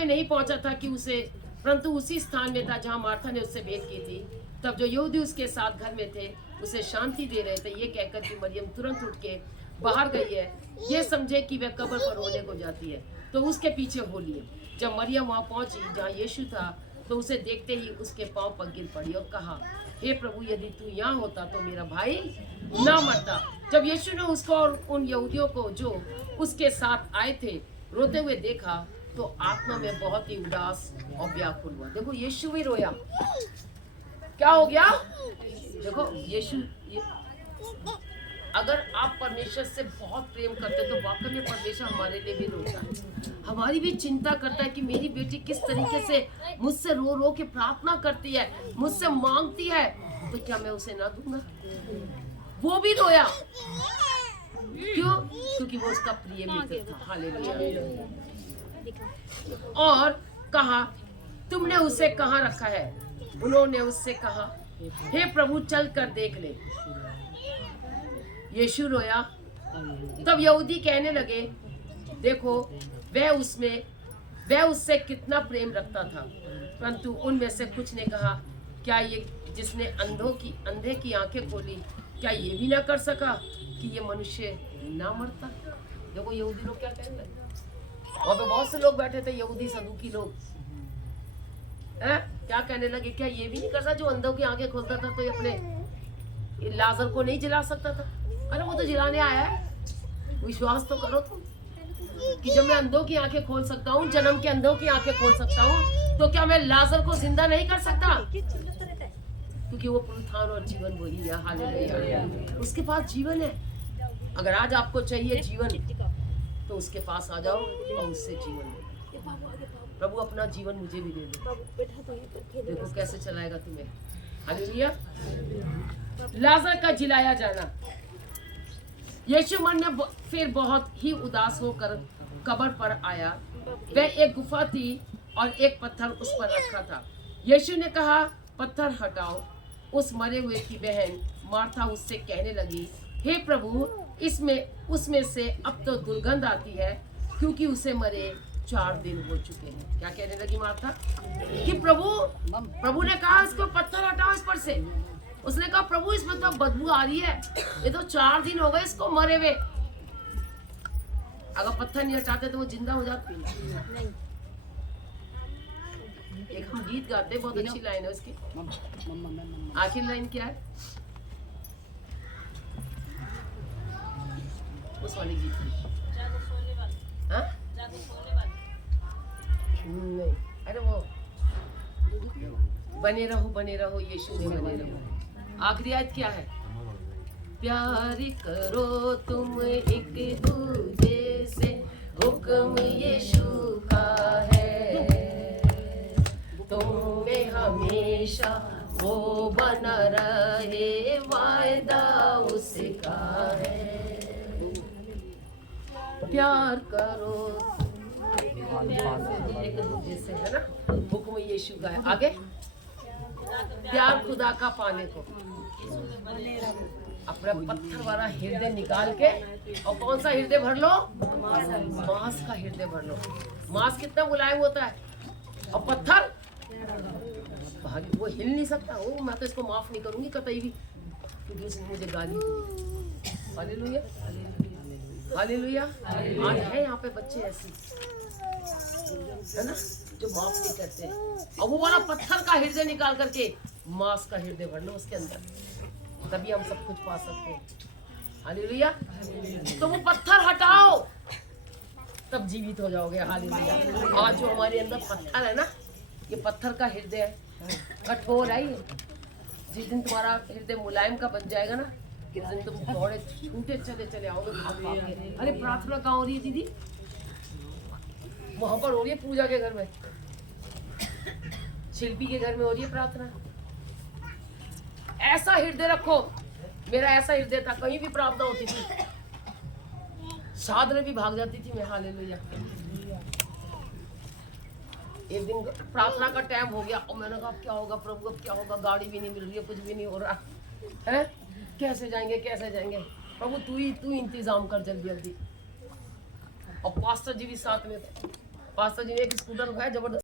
में नहीं पहुंचा था कि उसे, परंतु उसी स्थान में था जहां मार्था ने उससे भेंट की थी। तब जो यहूदी उसके साथ घर में थे उसे शांति दे रहे थे, ये कहकर कि मरियम तुरंत उठ के बाहर गई है, ये समझे कि वह कब्र पर रोने को जाती है, तो उसके पीछे हो लिए। जब मरियम वहां पहुंची जहां यीशु था, तो उसे देखते ही उसके पांव पर गिर पड़ी और कहा, हे प्रभु, यदि तू यहाँ होता तो मेरा भाई ना मरता। जब यीशु ने उसको और उन यहूदियों को जो उसके साथ आए थे रोते हुए देखा, तो आत्मा में बहुत ही उदास और व्याकुल हुआ। देखो यीशु भी रोया। क्या हो गया? देखो यीशु, अगर आप परमेश्वर से बहुत प्रेम करते तो वाकई में परमेश्वर हमारे लिए भी रोता है, हमारी भी चिंता करता है कि मेरी बेटी किस तरीके से मुझसे रो रो के प्रार्थना करती है, मुझसे मांगती है, तो क्या मैं उसे ना दूंगा? वो भी रोया। क्यों? क्योंकि वो उसका प्रिय मित्र था। हालेलुया। और कहा, तुमने उसे कहाँ रखा है? उन्होंने उससे कहा, हे प्रभु, चल कर देख ले। यीशु रोया। तब यहूदी कहने लगे, देखो वह उससे कितना प्रेम रखता था। परंतु उनमें से कुछ ने कहा, क्या ये जिसने अंधे की आंखें खोली, क्या ये भी ना कर सका कि ये मनुष्य ना मरता? देखो यहूदी लोग क्या कहने लगे। वहाँ पे बहुत से लोग बैठे थे, यहूदी सदूकी लोग। क्या कहने लगे, क्या ये भी नहीं करता जो अंधों की आंखें खोलता था, तो ये अपने लाजर को नहीं जिला सकता था? अरे वो तो जिलाने आया है, विश्वास तो करो तुम कि जब मैं अंधों की आंखें खोल सकता हूँ, जन्म के अंधों की आंखें खोल सकता हूँ, तो क्या मैं लाजर को जिंदा नहीं कर सकता? क्योंकि वो पुनरुत्थान और जीवन वही है। हालेलुया। उसके पास जीवन है। अगर आज आपको चाहिए जीवन, तो उसके पास आ जाओ और उससे जीवन लो। प्रभु अपना जीवन मुझे भी दे दो। देखो कैसे चलाएगा तुम्हें। हालेलुया। लाजर का जिलाया जाना। यीशु मन ने फिर बहुत ही उदास होकर कब्र पर आया। वह एक गुफा थी और एक पत्थर उस पर रखा था। यीशु ने कहा, पत्थर हटाओ। उस मरे हुए की बहन मार्था उससे कहने लगी, हे प्रभु, उसमें से अब तो दुर्गंध आती है, क्योंकि उसे मरे 4 दिन हो चुके हैं। क्या कहने लगी मार्था? कि प्रभु ने कहा इसको पत्थर हटाओ इस पर से। उसने कहा, प्रभु इसमें तो बदबू आ रही है, ये तो 4 दिन हो गए इसको मरे हुए। अगर पत्थर नहीं हटाते तो वो जिंदा हो जाती है। एक हम गीत गाते, बहुत अच्छी लाइन है उसकी। आखिरी लाइन क्या है उस वाली गीत की? हाँ? नहीं, अरे वो बने रहो यीशु में बने रहो। आखिरी आयत क्या है? प्यार करो तुम एक दूजे से, हुक्म यीशु का है। तुम में हमेशा वो बना रहे, वायदा उसका है। प्यार करो एक दूजे से, है ना? हुक्म यीशु का है। आगे, प्यार खुदा का पाने को। अपना पत्थर वाला हृदय निकाल के, और कौन सा हृदय भर लो? मांस का हृदय भर लो। मांस कितना मुलायम होता है, और पत्थर वो हिल नहीं सकता। ओ, मैं तो इसको माफ नहीं करूंगी कतई भी, क्योंकि उसने मुझे गाली दी। Hallelujah, hallelujah. आज है यहाँ पे बच्चे ऐसे, है ना, जो माफ नहीं करते। और वो वाला पत्थर का हृदय निकाल करके मांस का हृदय भर लो उसके अंदर, तभी हम सब कुछ पा सकते हैं। हालेलुया। तो वो पत्थर हटाओ, तब जीवित हो जाओगे। हालेलुया। आज जो हमारे अंदर पत्थर है ना, ये पत्थर का हृदय है, कठोर है ये। जिस दिन तुम्हारा हृदय मुलायम का बन जाएगा ना, किस दिन तुम दौड़े छूटे चले आओगे भाग भाग के। अरे प्रार्थना कहाँ हो रही है दीदी? वहां पर हो रही है पूजा के घर में, शिल्पी के घर में हो रही है प्रार्थना। ऐसा हृदय रखो। मेरा ऐसा हृदय था, कहीं भी प्रार्थना होती थी साध में भी भाग जाती थी मैं। हालेलुया। एक दिन प्रार्थना का टाइम हो गया और मैंने कहा क्या होगा प्रभु, अब क्या होगा? गाड़ी भी नहीं मिल रही है, कुछ भी नहीं हो रहा है, कैसे जाएंगे प्रभु? तू इंतजाम कर जल्दी जल्दी। और पास्टर जी भी साथ में थे। पास्ता जी ने एक स्कूटर उठाया जबरदस्त